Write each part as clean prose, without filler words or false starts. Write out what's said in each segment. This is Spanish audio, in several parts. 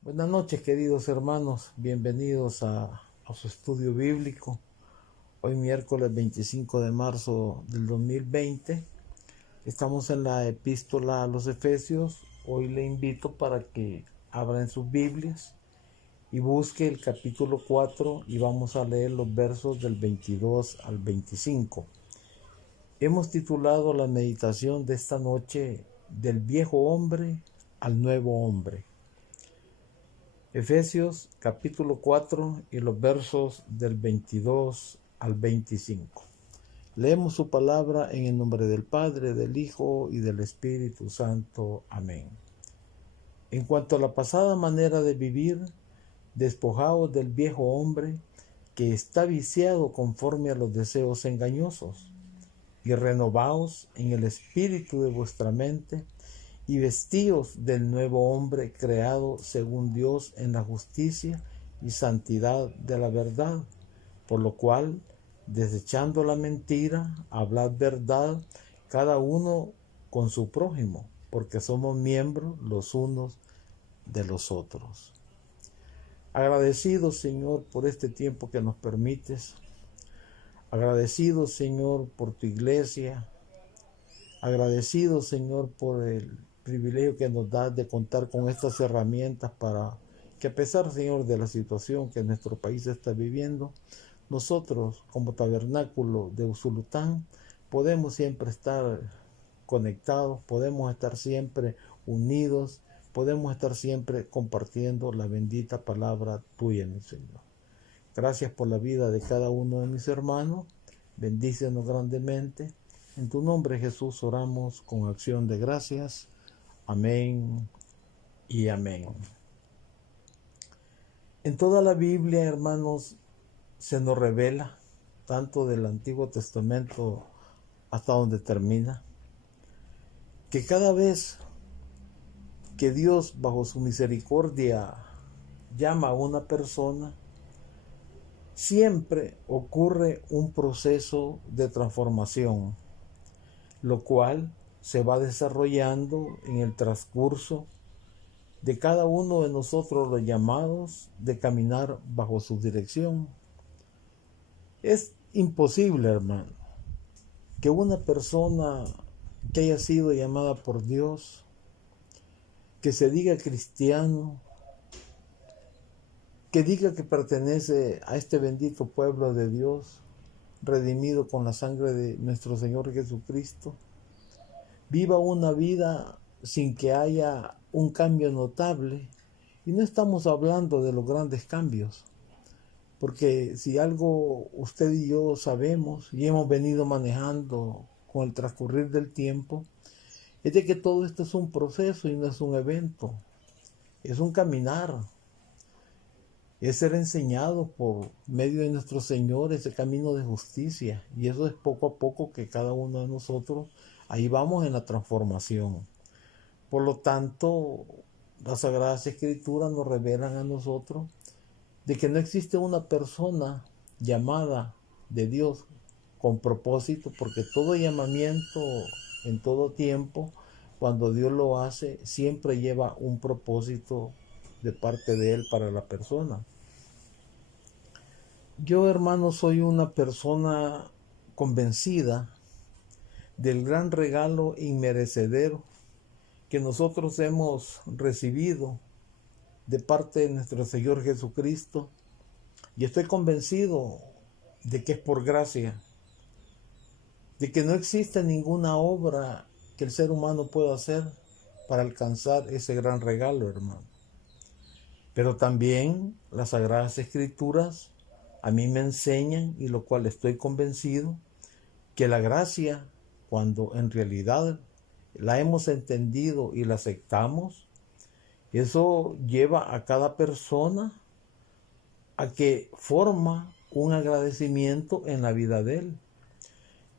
Buenas noches, queridos hermanos, bienvenidos a su estudio bíblico. Hoy miércoles 25 de marzo del 2020, estamos en la epístola a los Efesios. Hoy le invito para que abran sus Biblias y busque el capítulo 4 y vamos a leer los versos del 22 al 25. Hemos titulado la meditación de esta noche del viejo hombre al nuevo hombre. Efesios capítulo 4 y los versos del 22 al 25. Leemos su palabra en el nombre del Padre, del Hijo y del Espíritu Santo. Amén. En cuanto a la pasada manera de vivir, despojaos del viejo hombre que está viciado conforme a los deseos engañosos, y renovaos en el espíritu de vuestra mente, y vestíos del nuevo hombre creado según Dios en la justicia y santidad de la verdad, por lo cual, desechando la mentira, hablad verdad cada uno con su prójimo, porque somos miembros los unos de los otros. Agradecido, Señor, por este tiempo que nos permites. Agradecido, Señor, por tu iglesia. Agradecido, Señor, por el privilegio que nos das de contar con estas herramientas para que, a pesar, Señor, de la situación que nuestro país está viviendo, nosotros, como tabernáculo de Usulután, podemos siempre estar conectados, podemos estar siempre unidos, podemos estar siempre compartiendo la bendita palabra tuya, mi Señor. Gracias por la vida de cada uno de mis hermanos. Bendícenos grandemente. En tu nombre, Jesús, oramos con acción de gracias. Amén y amén. En toda la Biblia, hermanos, se nos revela, tanto del Antiguo Testamento hasta donde termina, que cada vez que Dios, bajo su misericordia, llama a una persona, siempre ocurre un proceso de transformación, lo cual se va desarrollando en el transcurso de cada uno de nosotros los llamados de caminar bajo su dirección. Es imposible, hermano, que una persona que haya sido llamada por Dios, que se diga cristiano, que diga que pertenece a este bendito pueblo de Dios, redimido con la sangre de nuestro Señor Jesucristo, viva una vida sin que haya un cambio notable. Y no estamos hablando de los grandes cambios, porque si algo usted y yo sabemos y hemos venido manejando con el transcurrir del tiempo, es de que todo esto es un proceso y no es un evento, es un caminar. Es ser enseñado por medio de nuestro Señor ese camino de justicia. Y eso es poco a poco que cada uno de nosotros, ahí vamos en la transformación. Por lo tanto, las Sagradas Escrituras nos revelan a nosotros de que no existe una persona llamada de Dios con propósito, porque todo llamamiento en todo tiempo, cuando Dios lo hace, siempre lleva un propósito de parte de Él para la persona. Yo, hermano, soy una persona convencida del gran regalo inmerecedero que nosotros hemos recibido de parte de nuestro Señor Jesucristo, y estoy convencido de que es por gracia, de que no existe ninguna obra que el ser humano pueda hacer para alcanzar ese gran regalo, hermano. Pero también las Sagradas Escrituras a mí me enseñan, y lo cual estoy convencido, que la gracia, cuando en realidad la hemos entendido y la aceptamos, eso lleva a cada persona a que forma un agradecimiento en la vida de él.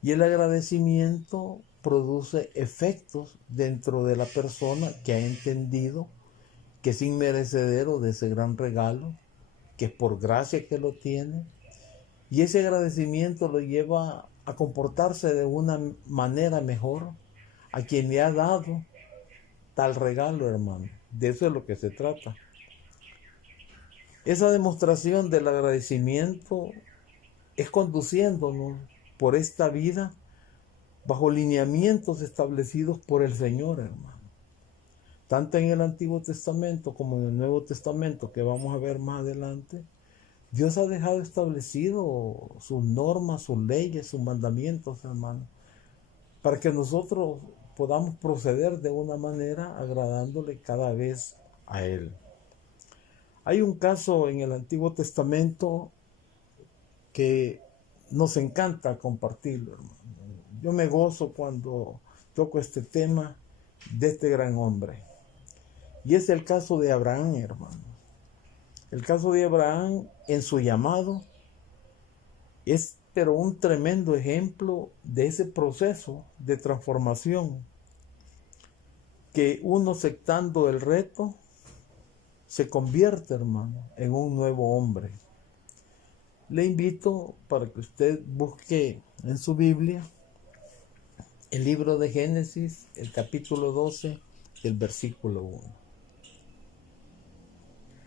Y el agradecimiento produce efectos dentro de la persona que ha entendido que es inmerecedero de ese gran regalo, que es por gracia que lo tiene. Y ese agradecimiento lo lleva a comportarse de una manera mejor, a quien le ha dado tal regalo, hermano. De eso es lo que se trata. Esa demostración del agradecimiento es conduciéndonos por esta vida bajo lineamientos establecidos por el Señor, hermano. Tanto en el Antiguo Testamento como en el Nuevo Testamento, que vamos a ver más adelante, Dios ha dejado establecido sus normas, sus leyes, sus mandamientos, hermano, para que nosotros podamos proceder de una manera agradándole cada vez a Él. Hay un caso en el Antiguo Testamento que nos encanta compartirlo, hermano. Yo me gozo cuando toco este tema de este gran hombre. Y es el caso de Abraham, hermano. El caso de Abraham en su llamado es pero un tremendo ejemplo de ese proceso de transformación que uno aceptando el reto se convierte, hermano, en un nuevo hombre. Le invito para que usted busque en su Biblia el libro de Génesis, el capítulo 12, el versículo 1.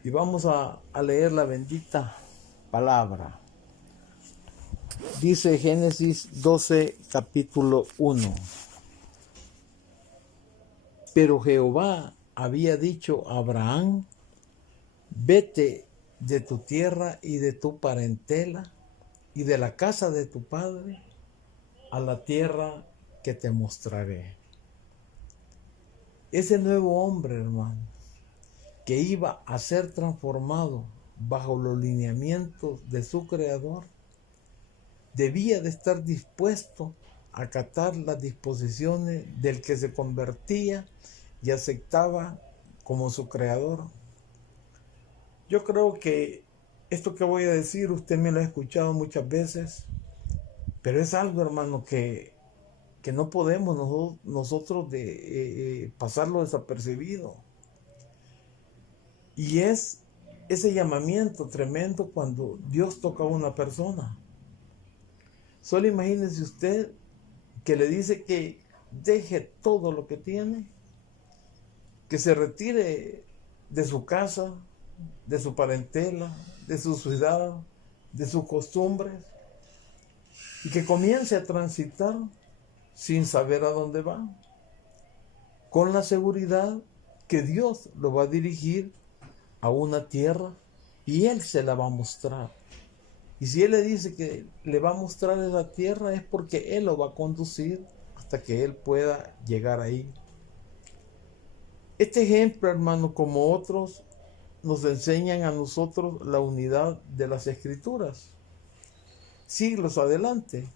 Y vamos a leer la bendita palabra. Dice Génesis 12, capítulo 1. Pero Jehová había dicho a Abraham: vete de tu tierra y de tu parentela y de la casa de tu padre a la tierra que te mostraré. Ese nuevo hombre, hermano, que iba a ser transformado bajo los lineamientos de su Creador, debía de estar dispuesto a acatar las disposiciones del que se convertía y aceptaba como su Creador. Yo creo que esto que voy a decir, usted me lo ha escuchado muchas veces, pero es algo, hermano, que no podemos nosotros pasarlo desapercibido. Y es ese llamamiento tremendo cuando Dios toca a una persona. Solo imagínese usted que le dice que deje todo lo que tiene, que se retire de su casa, de su parentela, de su ciudad, de sus costumbres, y que comience a transitar sin saber a dónde va, con la seguridad que Dios lo va a dirigir a una tierra y Él se la va a mostrar. Y si Él le dice que le va a mostrar esa tierra, es porque Él lo va a conducir hasta que Él pueda llegar ahí. Este ejemplo, hermano, como otros, nos enseñan a nosotros la unidad de las Escrituras. Siglos adelante,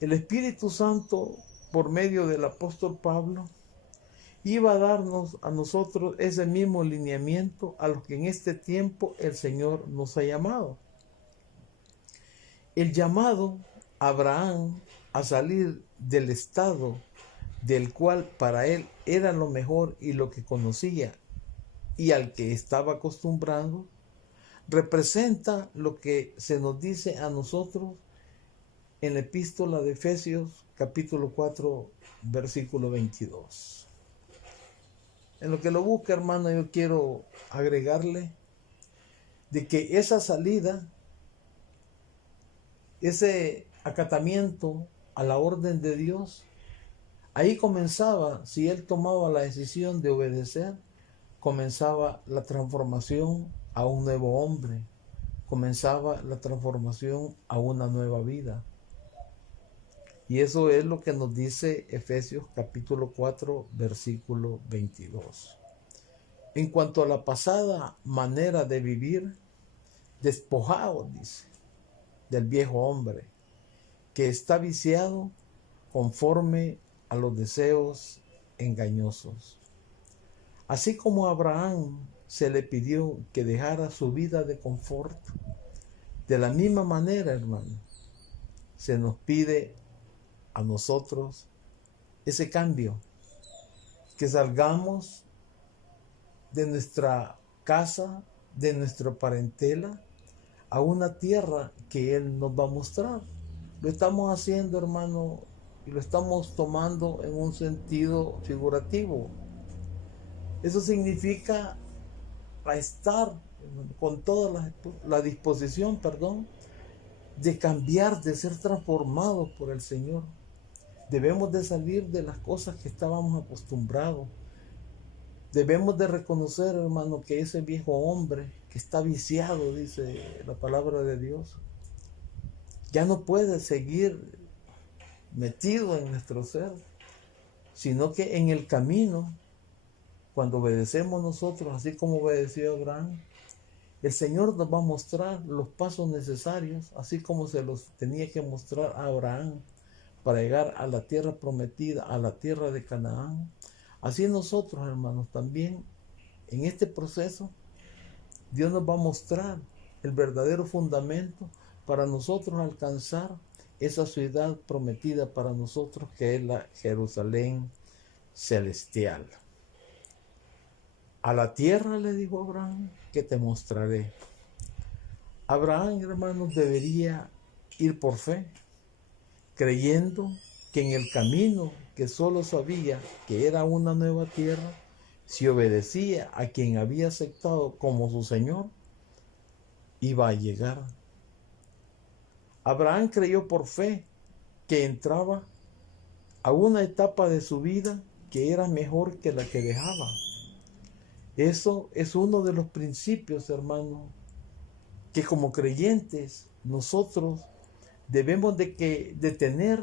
el Espíritu Santo, por medio del apóstol Pablo, iba a darnos a nosotros ese mismo lineamiento a lo que en este tiempo el Señor nos ha llamado. El llamado a Abraham a salir del estado del cual para él era lo mejor y lo que conocía y al que estaba acostumbrado, representa lo que se nos dice a nosotros en la epístola de Efesios capítulo 4 versículo 22. En lo que lo busca, hermano, yo quiero agregarle de que esa salida, ese acatamiento a la orden de Dios, ahí comenzaba, si él tomaba la decisión de obedecer, comenzaba la transformación a un nuevo hombre, comenzaba la transformación a una nueva vida. Y eso es lo que nos dice Efesios capítulo 4, versículo 22. En cuanto a la pasada manera de vivir, despojaos, dice, del viejo hombre, que está viciado conforme a los deseos engañosos. Así como a Abraham se le pidió que dejara su vida de confort, de la misma manera, hermano, se nos pide a nosotros ese cambio, que salgamos de nuestra casa, de nuestra parentela, a una tierra que Él nos va a mostrar. Lo estamos haciendo, hermano, y lo estamos tomando en un sentido figurativo. Eso significa a estar con toda la disposición, de cambiar, de ser transformados por el Señor. Debemos de salir de las cosas que estábamos acostumbrados. Debemos de reconocer, hermano, que ese viejo hombre que está viciado, dice la palabra de Dios, ya no puede seguir metido en nuestro ser, sino que en el camino, cuando obedecemos nosotros, así como obedeció Abraham, el Señor nos va a mostrar los pasos necesarios, así como se los tenía que mostrar a Abraham para llegar a la tierra prometida, a la tierra de Canaán. Así nosotros, hermanos, también en este proceso, Dios nos va a mostrar el verdadero fundamento para nosotros alcanzar esa ciudad prometida para nosotros, que es la Jerusalén celestial. A la tierra, le dijo Abraham, que te mostraré. Abraham, hermanos, debería ir por fe, creyendo que en el camino que solo sabía que era una nueva tierra, si obedecía a quien había aceptado como su Señor, iba a llegar. Abraham creyó por fe que entraba a una etapa de su vida que era mejor que la que dejaba. Eso es uno de los principios, hermanos, que como creyentes nosotros debemos de tener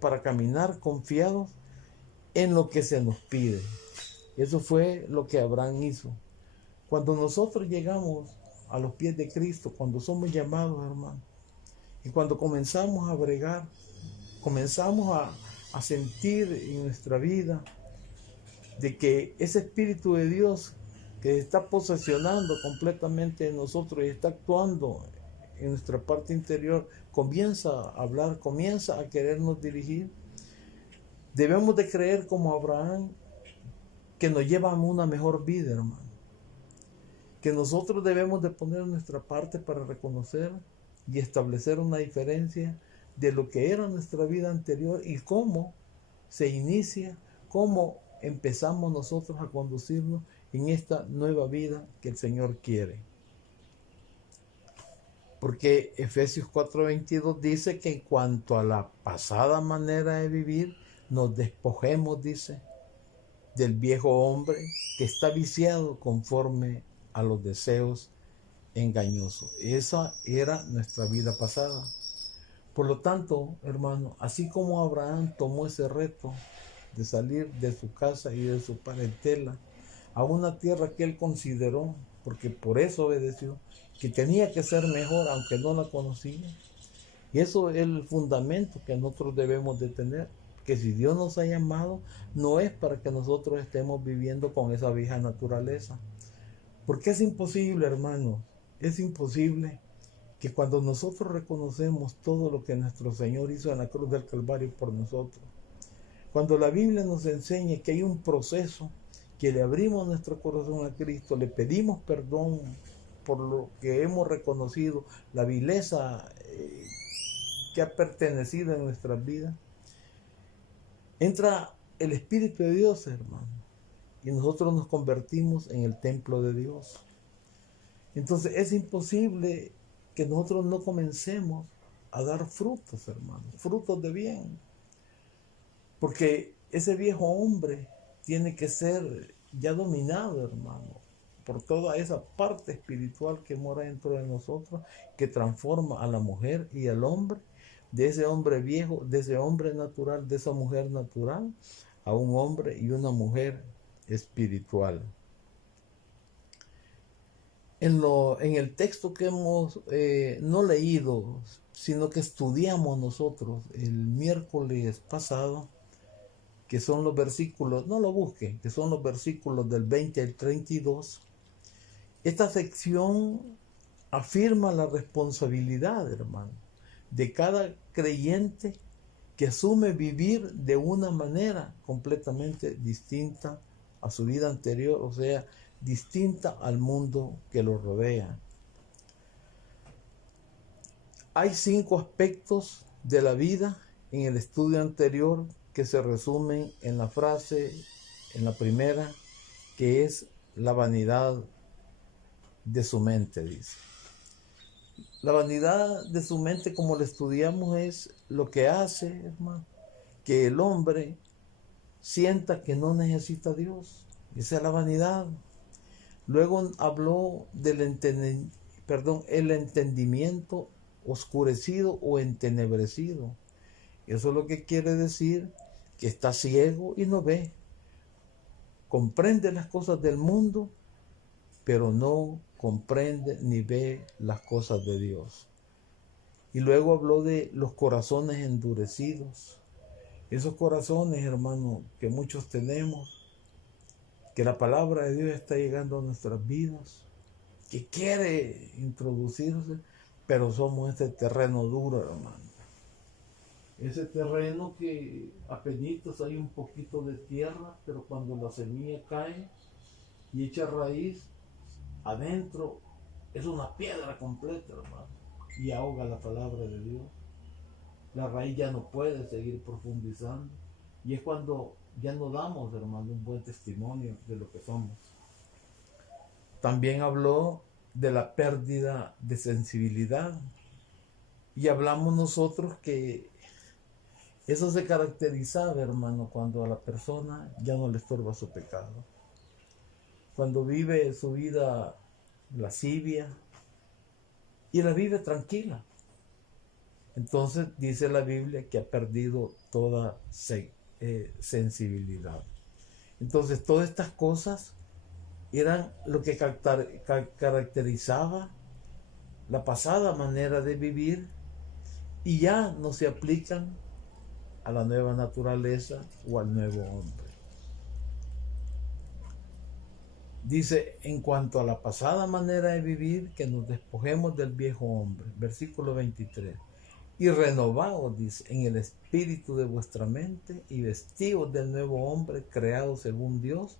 para caminar confiados en lo que se nos pide. Eso fue lo que Abraham hizo. Cuando nosotros llegamos a los pies de Cristo, cuando somos llamados, hermanos, y cuando comenzamos a bregar, comenzamos a sentir en nuestra vida de que ese Espíritu de Dios que está posesionando completamente en nosotros y está actuando en nuestra parte interior, comienza a hablar, comienza a querernos dirigir. Debemos de creer como Abraham que nos lleva a una mejor vida, hermano. Que nosotros debemos de poner nuestra parte para reconocer y establecer una diferencia de lo que era nuestra vida anterior y cómo se inicia, cómo empezamos nosotros a conducirnos en esta nueva vida que el Señor quiere. Porque Efesios 4:22 dice que en cuanto a la pasada manera de vivir, nos despojemos, dice, del viejo hombre que está viciado conforme a los deseos engañosos. Esa era nuestra vida pasada. Por lo tanto, hermano, así como Abraham tomó ese reto de salir de su casa y de su parentela a una tierra que él consideró, porque por eso obedeció, que tenía que ser mejor aunque no la conocía. Y eso es el fundamento que nosotros debemos de tener, que si Dios nos ha llamado, no es para que nosotros estemos viviendo con esa vieja naturaleza. Porque es imposible, hermanos, es imposible que cuando nosotros reconocemos todo lo que nuestro Señor hizo en la cruz del Calvario por nosotros, cuando la Biblia nos enseña que hay un proceso, que le abrimos nuestro corazón a Cristo, le pedimos perdón por lo que hemos reconocido, la vileza que ha pertenecido en nuestras vidas, entra el Espíritu de Dios, hermano, y nosotros nos convertimos en el templo de Dios. Entonces es imposible que nosotros no comencemos a dar frutos, hermano, frutos de bien. Porque ese viejo hombre tiene que ser ya dominado, hermano, por toda esa parte espiritual que mora dentro de nosotros, que transforma a la mujer y al hombre, de ese hombre viejo, de ese hombre natural, de esa mujer natural, a un hombre y una mujer espiritual. En el texto que hemos no leído, sino que estudiamos nosotros el miércoles pasado, que son los versículos, no lo busquen, que son los versículos del 20 al 32, esta sección afirma la responsabilidad, hermano, de cada creyente que asume vivir de una manera completamente distinta a su vida anterior, o sea, distinta al mundo que lo rodea. Hay 5 aspectos de la vida en el estudio anterior que se resumen en la frase, en la primera, que es la vanidad de su mente, dice. La vanidad de su mente, como la estudiamos, es lo que hace, hermano, que el hombre sienta que no necesita a Dios. Esa es la vanidad. Luego habló del el entendimiento oscurecido o entenebrecido. Eso es lo que quiere decir que está ciego y no ve. Comprende las cosas del mundo, pero no comprende ni ve las cosas de Dios. Y luego habló de los corazones endurecidos. Esos corazones, hermano, que muchos tenemos, que la palabra de Dios está llegando a nuestras vidas, que quiere introducirse, pero somos este terreno duro, hermano. Ese terreno que apenas hay un poquito de tierra, pero cuando la semilla cae y echa raíz, adentro es una piedra completa, hermano, y ahoga la palabra de Dios. La raíz ya no puede seguir profundizando, y es cuando ya no damos, hermano, un buen testimonio de lo que somos. También habló de la pérdida de sensibilidad, y hablamos nosotros que eso se caracterizaba, hermano, cuando a la persona ya no le estorba su pecado. Cuando vive su vida lascivia y la vive tranquila. Entonces dice la Biblia que ha perdido toda sensibilidad. Entonces todas estas cosas eran lo que caracterizaba la pasada manera de vivir y ya no se aplican a la nueva naturaleza o al nuevo hombre. Dice, en cuanto a la pasada manera de vivir, que nos despojemos del viejo hombre. Versículo 23. Y renovaos, dice, en el espíritu de vuestra mente y vestidos del nuevo hombre creado según Dios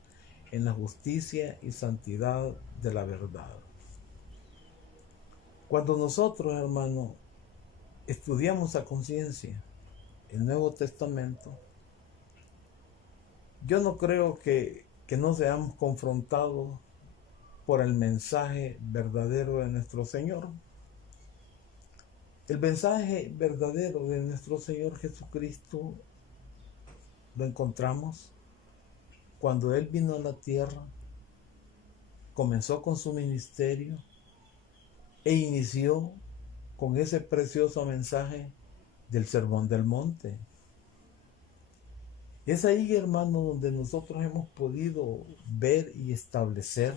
en la justicia y santidad de la verdad. Cuando nosotros, hermano, estudiamos a conciencia el Nuevo Testamento, yo no creo que no seamos confrontados por el mensaje verdadero de nuestro Señor. El mensaje verdadero de nuestro Señor Jesucristo lo encontramos cuando Él vino a la tierra, comenzó con su ministerio e inició con ese precioso mensaje del Sermón del Monte. Es ahí, hermano, donde nosotros hemos podido ver y establecer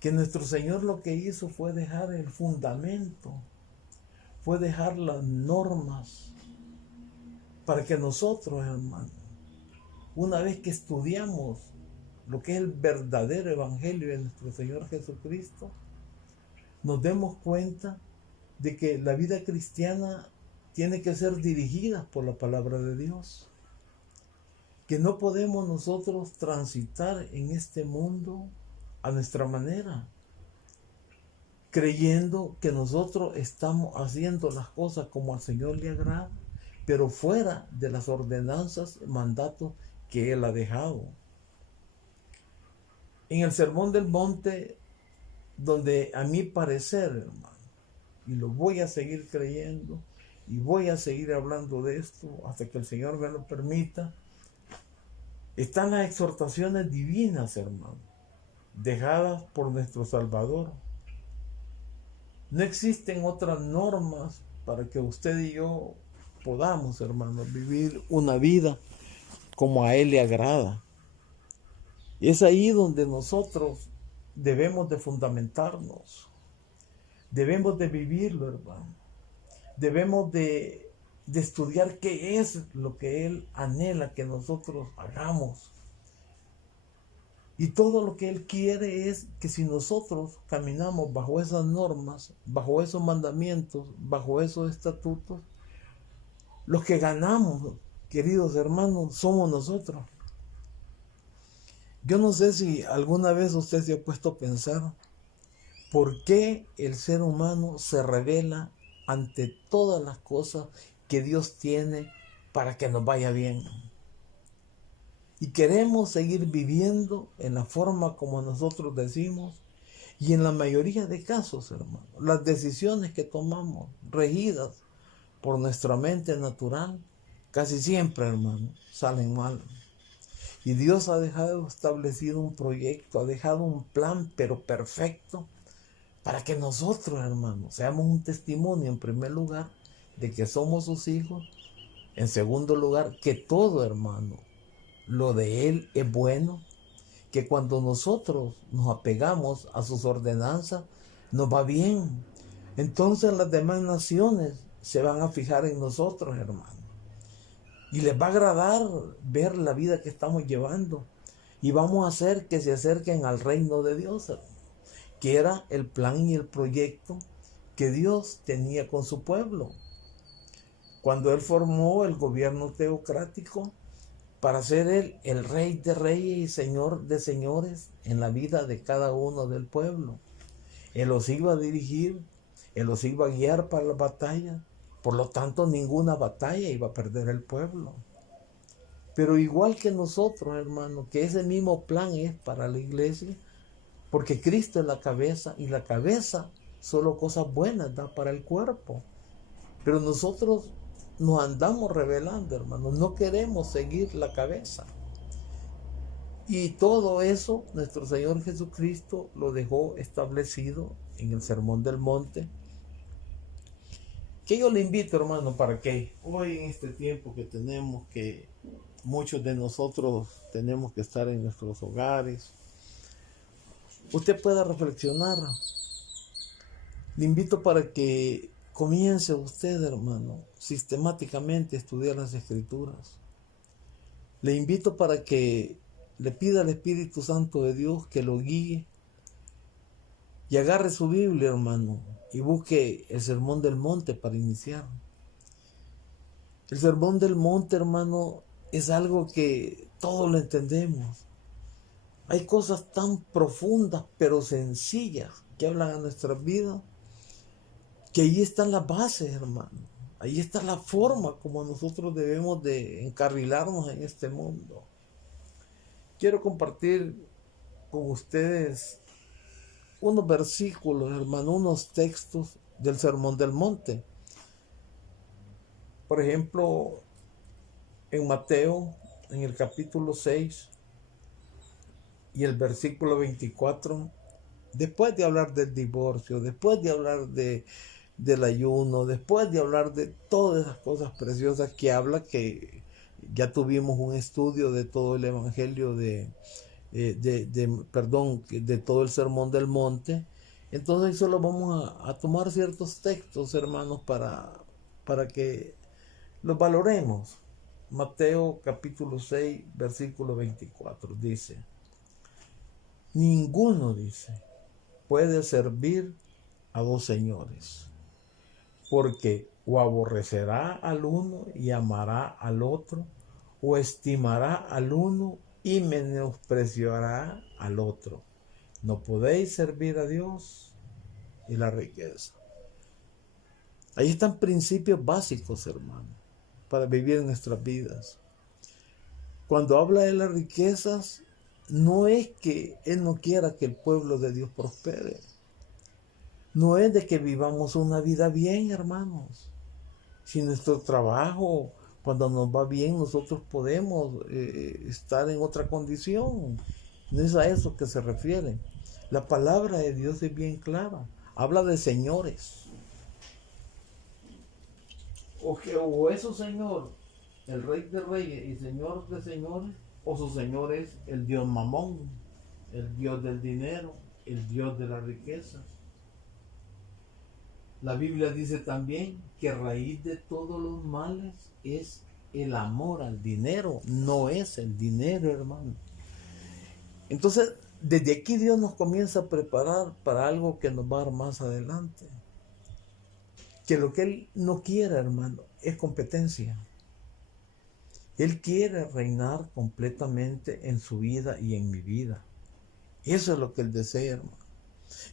que nuestro Señor lo que hizo fue dejar el fundamento, fue dejar las normas para que nosotros, hermano, una vez que estudiamos lo que es el verdadero evangelio de nuestro Señor Jesucristo, nos demos cuenta de que la vida cristiana tiene que ser dirigida por la palabra de Dios. Que no podemos nosotros transitar en este mundo a nuestra manera, creyendo que nosotros estamos haciendo las cosas como al Señor le agrada, pero fuera de las ordenanzas, mandatos que Él ha dejado. En el Sermón del Monte, donde a mi parecer, hermano, y lo voy a seguir creyendo, y voy a seguir hablando de esto hasta que el Señor me lo permita, están las exhortaciones divinas, hermano, dejadas por nuestro Salvador. No existen otras normas para que usted y yo podamos, hermano, vivir una vida como a Él le agrada. Y es ahí donde nosotros debemos de fundamentarnos. Debemos de vivirlo, hermano. Debemos de estudiar qué es lo que Él anhela que nosotros hagamos. Y todo lo que Él quiere es que si nosotros caminamos bajo esas normas, bajo esos mandamientos, bajo esos estatutos, los que ganamos, queridos hermanos, somos nosotros. Yo no sé si alguna vez usted se ha puesto a pensar por qué el ser humano se rebela ante todas las cosas que Dios tiene para que nos vaya bien. Y queremos seguir viviendo en la forma como nosotros decimos. Y en la mayoría de casos, hermano, las decisiones que tomamos, regidas por nuestra mente natural, casi siempre, hermano, salen mal. Y Dios ha dejado establecido un proyecto, ha dejado un plan, pero perfecto, para que nosotros, hermano, seamos un testimonio, en primer lugar, de que somos sus hijos. En segundo lugar, que todo, hermano, lo de Él es bueno, que cuando nosotros nos apegamos a sus ordenanzas, nos va bien. Entonces las demás naciones se van a fijar en nosotros, hermano. Y les va a agradar ver la vida que estamos llevando. Y vamos a hacer que se acerquen al reino de Dios, hermano, que era el plan y el proyecto que Dios tenía con su pueblo. Cuando Él formó el gobierno teocrático, para ser Él el Rey de Reyes y Señor de Señores en la vida de cada uno del pueblo. Él los iba a dirigir, Él los iba a guiar para la batalla. Por lo tanto, ninguna batalla iba a perder el pueblo. Pero igual que nosotros, hermano, que ese mismo plan es para la iglesia, porque Cristo es la cabeza y la cabeza solo cosas buenas da para el cuerpo. Pero nosotros nos andamos rebelando, hermano. No queremos seguir la cabeza. Y todo eso nuestro Señor Jesucristo lo dejó establecido en el Sermón del Monte. Que yo le invito, hermano, para que hoy en este tiempo que tenemos, que muchos de nosotros tenemos que estar en nuestros hogares, usted pueda reflexionar. Le invito para que comience usted, hermano, sistemáticamente a estudiar las Escrituras. Le invito para que le pida al Espíritu Santo de Dios que lo guíe y agarre su Biblia, hermano, y busque el Sermón del Monte para iniciar. El Sermón del Monte, hermano, es algo que todos lo entendemos. Hay cosas tan profundas pero sencillas que hablan a nuestras vidas, que ahí están las bases, hermano. Ahí está la forma como nosotros debemos de encarrilarnos en este mundo. Quiero compartir con ustedes unos versículos, hermano, unos textos del Sermón del Monte. Por ejemplo, en Mateo, en el capítulo 6 y el versículo 24, después de hablar del divorcio, después de hablar del ayuno, después de hablar de todas esas cosas preciosas que habla, que ya tuvimos un estudio de todo el evangelio de todo el Sermón del Monte. Entonces solo vamos a tomar ciertos textos, hermanos, para que los valoremos. Mateo capítulo 6, versículo 24, dice: ninguno, dice, puede servir a dos señores, porque o aborrecerá al uno y amará al otro, o estimará al uno y menospreciará al otro. No podéis servir a Dios y la riqueza. Ahí están principios básicos, hermano, para vivir en nuestras vidas. Cuando habla de las riquezas, no es que Él no quiera que el pueblo de Dios prospere. No es de que vivamos una vida bien, hermanos. Si nuestro trabajo, cuando nos va bien, nosotros podemos estar en otra condición. No es a eso que se refiere. La palabra de Dios es bien clara. Habla de señores. O es su Señor, el Rey de Reyes y Señor de Señores, o su Señor es el Dios Mamón, el Dios del dinero, el Dios de la riqueza. La Biblia dice también que raíz de todos los males es el amor al dinero, no es el dinero, hermano. Entonces, desde aquí Dios nos comienza a preparar para algo que nos va a dar más adelante. Que lo que Él no quiere, hermano, es competencia. Él quiere reinar completamente en su vida y en mi vida. Eso es lo que Él desea, hermano.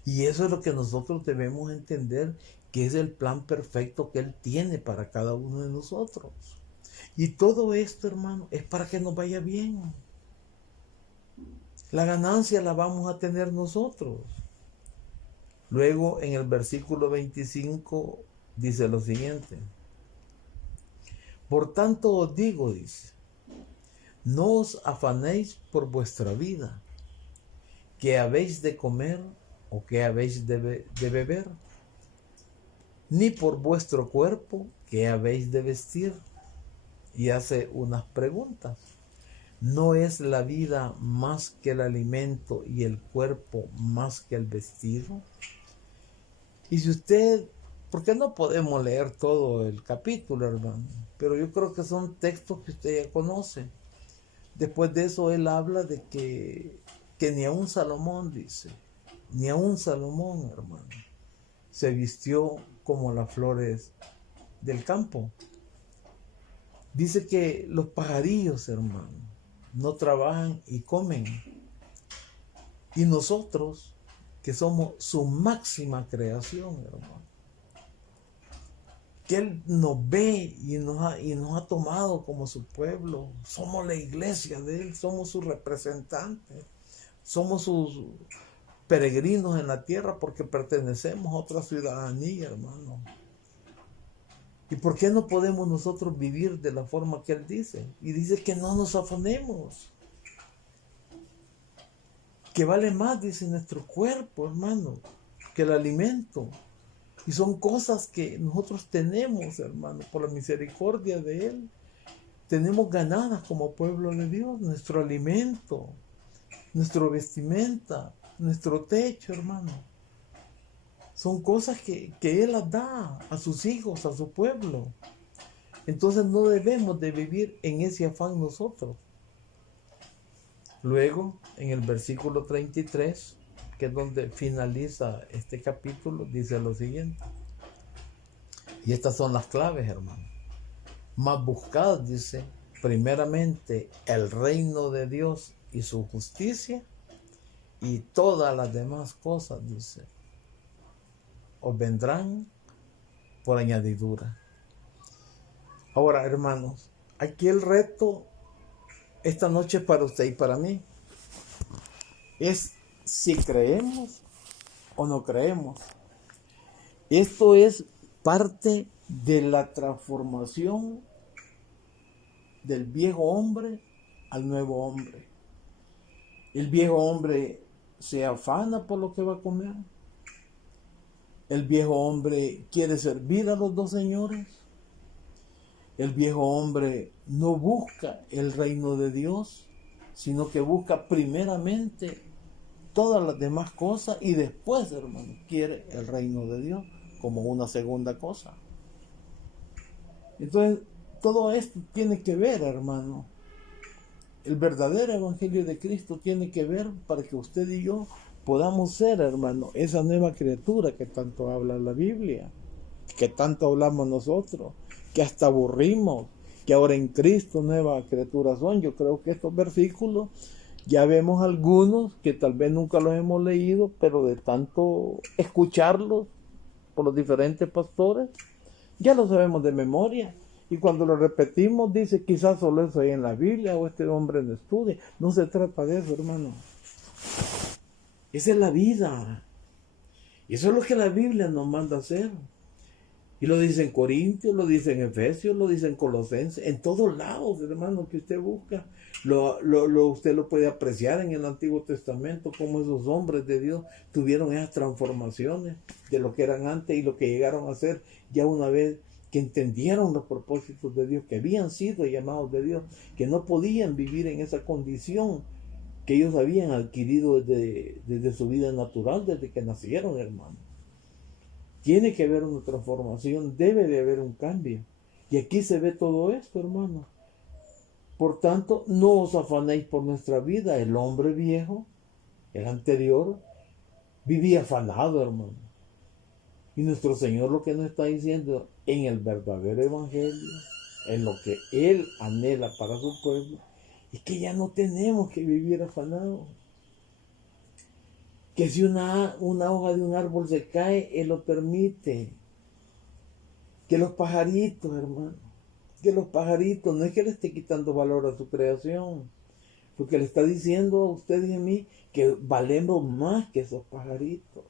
Y eso es lo que nosotros debemos entender, que es el plan perfecto que Él tiene para cada uno de nosotros. Y todo esto, hermano, es para que nos vaya bien. La ganancia la vamos a tener nosotros. Luego, en el versículo 25, dice lo siguiente. Por tanto os digo, dice, no os afanéis por vuestra vida, qué habéis de comer o qué habéis de beber, ni por vuestro cuerpo, qué habéis de vestir. Y hace unas preguntas. ¿No es la vida más que el alimento y el cuerpo más que el vestido? Y si usted, porque no podemos leer todo el capítulo, hermano, pero yo creo que son textos que usted ya conoce. Después de eso él habla de que ni aun Salomón, dice, ni aun Salomón, hermano, se vistió como las flores del campo. Dice que los pajarillos, hermano, no trabajan y comen. Y nosotros, que somos su máxima creación, hermano, que Él nos ve y nos ha tomado como su pueblo. Somos la iglesia de Él, somos sus representantes, somos sus peregrinos en la tierra porque pertenecemos a otra ciudadanía, hermano. ¿Y por qué no podemos nosotros vivir de la forma que Él dice? Y dice que no nos afanemos. Que vale más, dice, nuestro cuerpo, hermano, que el alimento. Y son cosas que nosotros tenemos, hermano, por la misericordia de Él. Tenemos ganadas como pueblo de Dios, nuestro alimento, nuestra vestimenta, nuestro techo, hermano. Son cosas que Él las da a sus hijos, a su pueblo. Entonces no debemos de vivir en ese afán nosotros. Luego, en el versículo 33, que es donde finaliza este capítulo, dice lo siguiente. Y estas son las claves, hermano. Mas buscad, dice, primeramente el reino de Dios y su justicia, y todas las demás cosas, dice, os vendrán por añadidura. Ahora, hermanos, aquí el reto esta noche para usted y para mí es si creemos o no creemos. Esto es parte de la transformación del viejo hombre al nuevo hombre. El viejo hombre se afana por lo que va a comer. El viejo hombre quiere servir a los dos señores. El viejo hombre no busca el reino de Dios, sino que busca primeramente todas las demás cosas y después, hermano, quiere el reino de Dios como una segunda cosa. Entonces, todo esto tiene que ver, hermano. El verdadero evangelio de Cristo tiene que ver para que usted y yo podamos ser, hermano, esa nueva criatura que tanto habla la Biblia, que tanto hablamos nosotros, que hasta aburrimos, que ahora en Cristo nuevas criaturas son. Yo creo que estos versículos ya vemos algunos que tal vez nunca los hemos leído, pero de tanto escucharlos por los diferentes pastores, ya lo sabemos de memoria. Y cuando lo repetimos, dice, quizás solo eso hay en la Biblia o este hombre no estudia. No se trata de eso, hermano. Esa es la vida. Y eso es lo que la Biblia nos manda hacer. Y lo dice en Corintios, lo dice en Efesios, lo dice en Colosenses, en todos lados, hermano, que usted busca. Usted lo puede apreciar en el Antiguo Testamento, cómo esos hombres de Dios tuvieron esas transformaciones de lo que eran antes y lo que llegaron a ser ya una vez que entendieron los propósitos de Dios, que habían sido llamados de Dios, que no podían vivir en esa condición que ellos habían adquirido desde su vida natural, desde que nacieron, hermano. Tiene que haber una transformación, debe de haber un cambio. Y aquí se ve todo esto, hermano. Por tanto, no os afanéis por nuestra vida. El hombre viejo, el anterior, vivía afanado, hermano. Y nuestro Señor lo que nos está diciendo en el verdadero evangelio, en lo que Él anhela para su pueblo, es que ya no tenemos que vivir afanados. Que si una hoja de un árbol se cae, Él lo permite. Que los pajaritos, hermano, que los pajaritos, no es que le esté quitando valor a su creación, porque le está diciendo a usted y a mí que valemos más que esos pajaritos.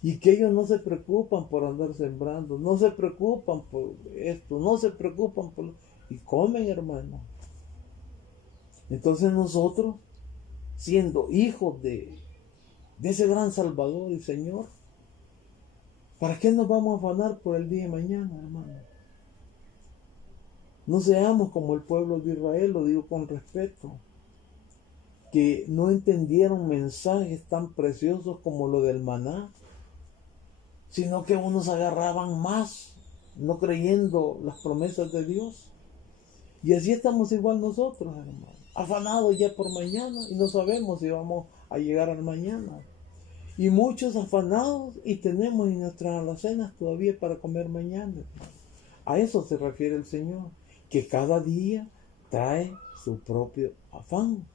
Y que ellos no se preocupan por andar sembrando, no se preocupan por esto, no se preocupan por... Y comen, hermano. Entonces nosotros, siendo hijos de ese gran Salvador y Señor, ¿para qué nos vamos a afanar por el día de mañana, hermano? No seamos como el pueblo de Israel, lo digo con respeto, que no entendieron mensajes tan preciosos como lo del maná, sino que unos agarraban más, no creyendo las promesas de Dios. Y así estamos igual nosotros, hermano, afanados ya por mañana y no sabemos si vamos a llegar al mañana. Y muchos afanados y tenemos en nuestras alacenas todavía para comer mañana, hermano. A eso se refiere el Señor, que cada día trae su propio afán.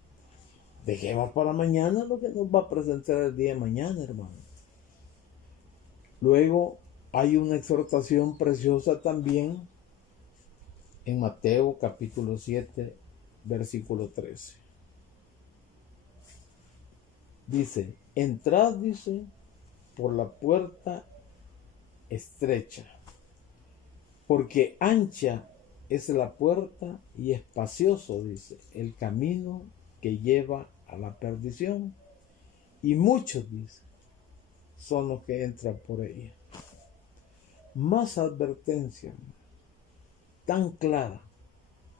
Dejemos para mañana lo que nos va a presentar el día de mañana, hermano. Luego hay una exhortación preciosa también en Mateo capítulo 7, versículo 13. Dice, entrad, dice, por la puerta estrecha, porque ancha es la puerta y espacioso, dice, el camino que lleva a la perdición. Y muchos, dice, son los que entran por ella. Más advertencia tan clara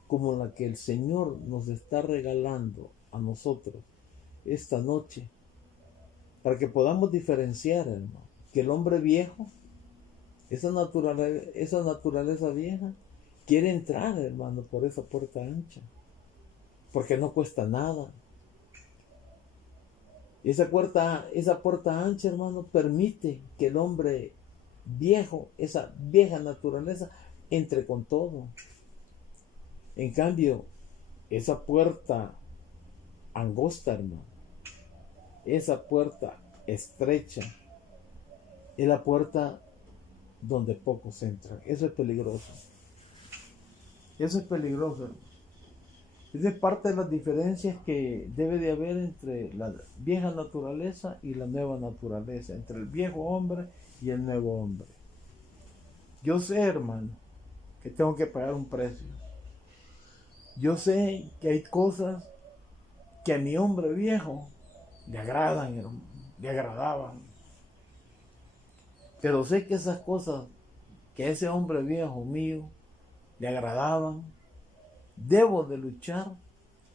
como la que el Señor nos está regalando a nosotros esta noche, para que podamos diferenciar, hermano, que el hombre viejo, esa naturaleza vieja, quiere entrar, hermano, por esa puerta ancha, porque no cuesta nada. Esa puerta ancha, hermano, permite que el hombre viejo, esa vieja naturaleza, entre con todo. En cambio, esa puerta angosta, hermano, esa puerta estrecha, es la puerta donde pocos entran. Eso es peligroso. Eso es peligroso, hermano. Esa es parte de las diferencias que debe de haber entre la vieja naturaleza y la nueva naturaleza, entre el viejo hombre y el nuevo hombre. Yo sé, hermano, que tengo que pagar un precio. Yo sé que hay cosas que a mi hombre viejo le agradan, hermano, le agradaban. Pero sé que esas cosas que a ese hombre viejo mío le agradaban, debo de luchar,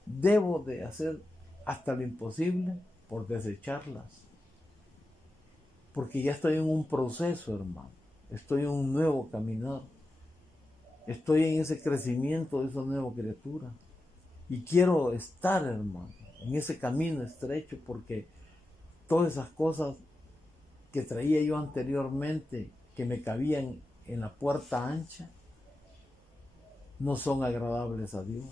debo de hacer hasta lo imposible por desecharlas. Porque ya estoy en un proceso, hermano. Estoy en un nuevo caminar. Estoy en ese crecimiento de esa nueva criatura. Y quiero estar, hermano, en ese camino estrecho, porque todas esas cosas que traía yo anteriormente, que me cabían en la puerta ancha, no son agradables a Dios.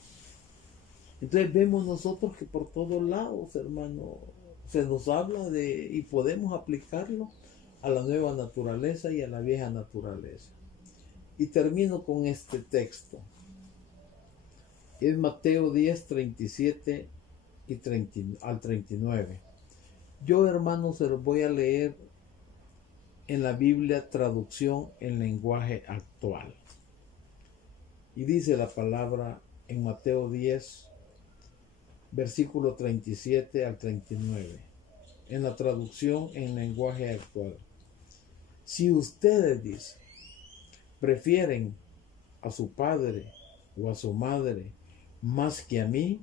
Entonces vemos nosotros que por todos lados, hermano, se nos habla de, y podemos aplicarlo a la nueva naturaleza y a la vieja naturaleza. Y termino con este texto. Es Mateo 10, 37 al 39. Yo, hermano, se los voy a leer en la Biblia traducción en lenguaje actual. Y dice la palabra en Mateo 10, versículo 37 al 39, en la traducción en lenguaje actual. Si ustedes, dice, prefieren a su padre o a su madre más que a mí,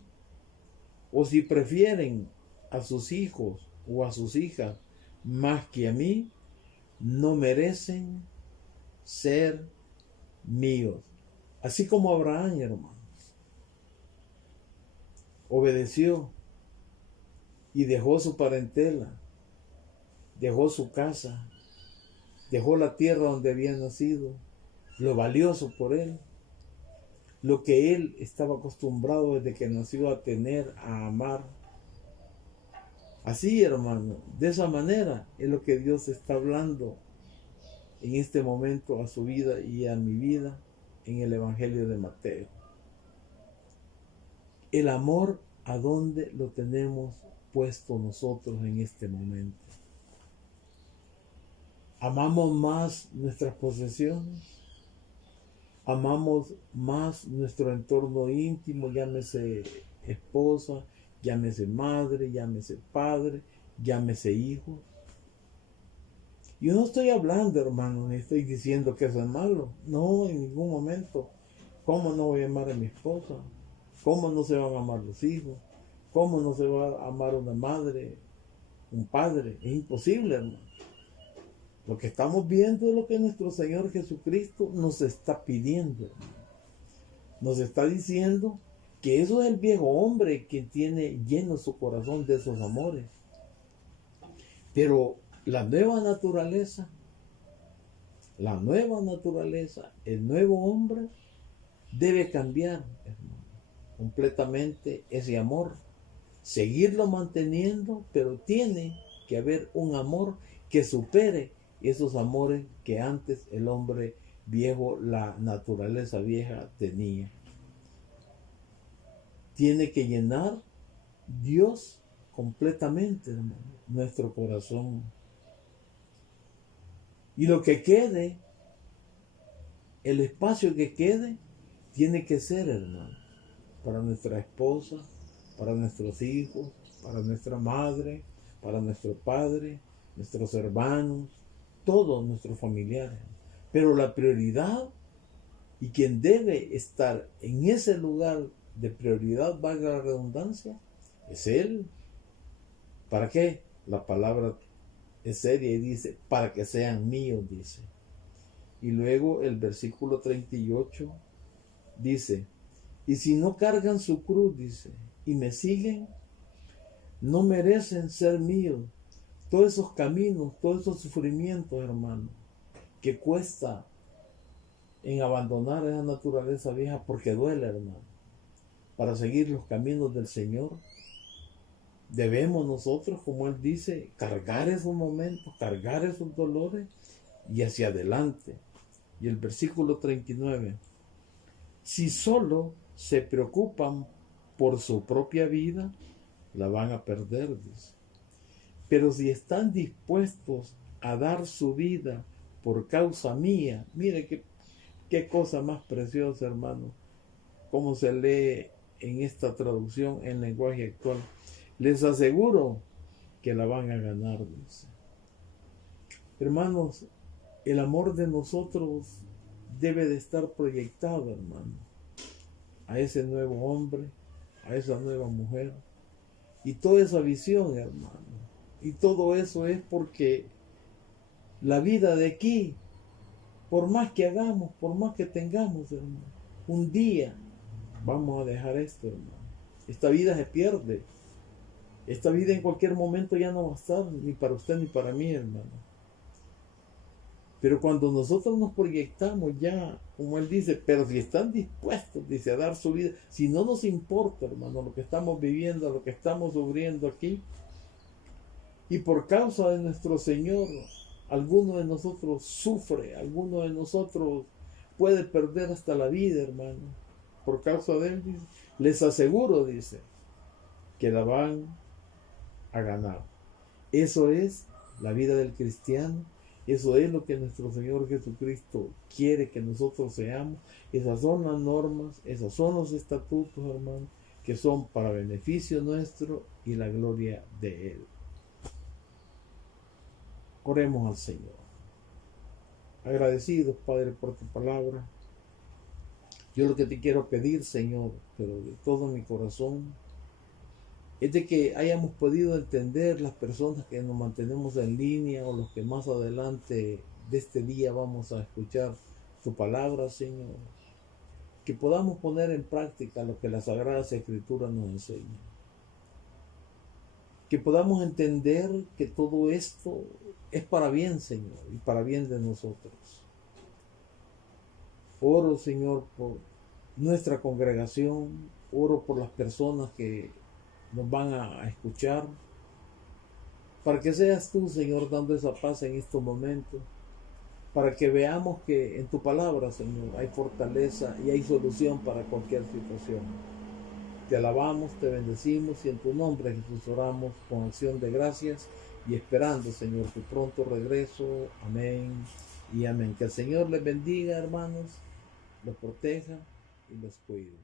o si prefieren a sus hijos o a sus hijas más que a mí, no merecen ser míos. Así como Abraham, hermanos, obedeció y dejó su parentela, dejó su casa, dejó la tierra donde había nacido, lo valioso por él, lo que él estaba acostumbrado desde que nació a tener, a amar. Así, hermano, de esa manera es lo que Dios está hablando en este momento a su vida y a mi vida en el Evangelio de Mateo. El amor, ¿a dónde lo tenemos puesto nosotros en este momento? ¿Amamos más nuestras posesiones? ¿Amamos más nuestro entorno íntimo, llámese esposa, llámese madre, llámese padre, llámese hijos? Yo no estoy hablando, hermano, ni estoy diciendo que eso es malo. No, en ningún momento. ¿Cómo no voy a amar a mi esposa? ¿Cómo no se van a amar los hijos? ¿Cómo no se va a amar una madre, un padre? Es imposible, hermano. Lo que estamos viendo es lo que nuestro Señor Jesucristo nos está pidiendo. Nos está diciendo que eso es el viejo hombre que tiene lleno su corazón de esos amores. Pero la nueva naturaleza, el nuevo hombre debe cambiar, hermano, completamente ese amor. Seguirlo manteniendo, pero tiene que haber un amor que supere esos amores que antes el hombre viejo, la naturaleza vieja tenía. Tiene que llenar Dios completamente, hermano, nuestro corazón. Y lo que quede, el espacio que quede, tiene que ser, hermano, para nuestra esposa, para nuestros hijos, para nuestra madre, para nuestro padre, nuestros hermanos, todos nuestros familiares. Pero la prioridad y quien debe estar en ese lugar de prioridad, valga la redundancia, es Él. ¿Para qué? La palabra es seria y dice, para que sean míos, dice. Y luego el versículo 38 dice, y si no cargan su cruz, dice, y me siguen, no merecen ser míos. Todos esos caminos, todos esos sufrimientos, hermano, que cuesta en abandonar esa naturaleza vieja, porque duele, hermano. Para seguir los caminos del Señor, debemos nosotros, como Él dice, cargar esos momentos, cargar esos dolores y hacia adelante. Y el versículo 39, si solo se preocupan por su propia vida, la van a perder, dice. Pero si están dispuestos a dar su vida por causa mía, mire qué cosa más preciosa, hermano, cómo se lee en esta traducción en lenguaje actual. Les aseguro que la van a ganar, dice. Hermanos, el amor de nosotros debe de estar proyectado, hermano, a ese nuevo hombre, a esa nueva mujer, y toda esa visión, hermano. Y todo eso es porque la vida de aquí, por más que hagamos, por más que tengamos, hermano, un día vamos a dejar esto, hermano. Esta vida se pierde. Esta vida en cualquier momento ya no va a estar, ni para usted ni para mí, hermano. Pero cuando nosotros nos proyectamos ya, como Él dice, pero si están dispuestos, dice, a dar su vida, si no nos importa, hermano, lo que estamos viviendo, lo que estamos sufriendo aquí, y por causa de nuestro Señor, alguno de nosotros sufre, alguno de nosotros puede perder hasta la vida, hermano. Por causa de Él, dice, les aseguro, dice, que la van a ganar. Eso es la vida del cristiano. Eso es lo que nuestro Señor Jesucristo quiere que nosotros seamos. Esas son las normas, esos son los estatutos, hermano, que son para beneficio nuestro y la gloria de Él. Oremos al Señor. Agradecidos, Padre, por tu palabra. Yo lo que te quiero pedir, Señor, pero de todo mi corazón, es de que hayamos podido entender las personas que nos mantenemos en línea o los que más adelante de este día vamos a escuchar tu palabra, Señor. Que podamos poner en práctica lo que la Sagrada Escritura nos enseña. Que podamos entender que todo esto es para bien, Señor, y para bien de nosotros. Oro, Señor, por nuestra congregación, oro por las personas que nos van a escuchar, para que seas tú, Señor, dando esa paz en estos momentos, para que veamos que en tu palabra, Señor, hay fortaleza y hay solución para cualquier situación. Te alabamos, te bendecimos y en tu nombre, Jesús, oramos con acción de gracias y esperando, Señor, tu pronto regreso. Amén y amén. Que el Señor les bendiga, hermanos, los proteja y los cuide.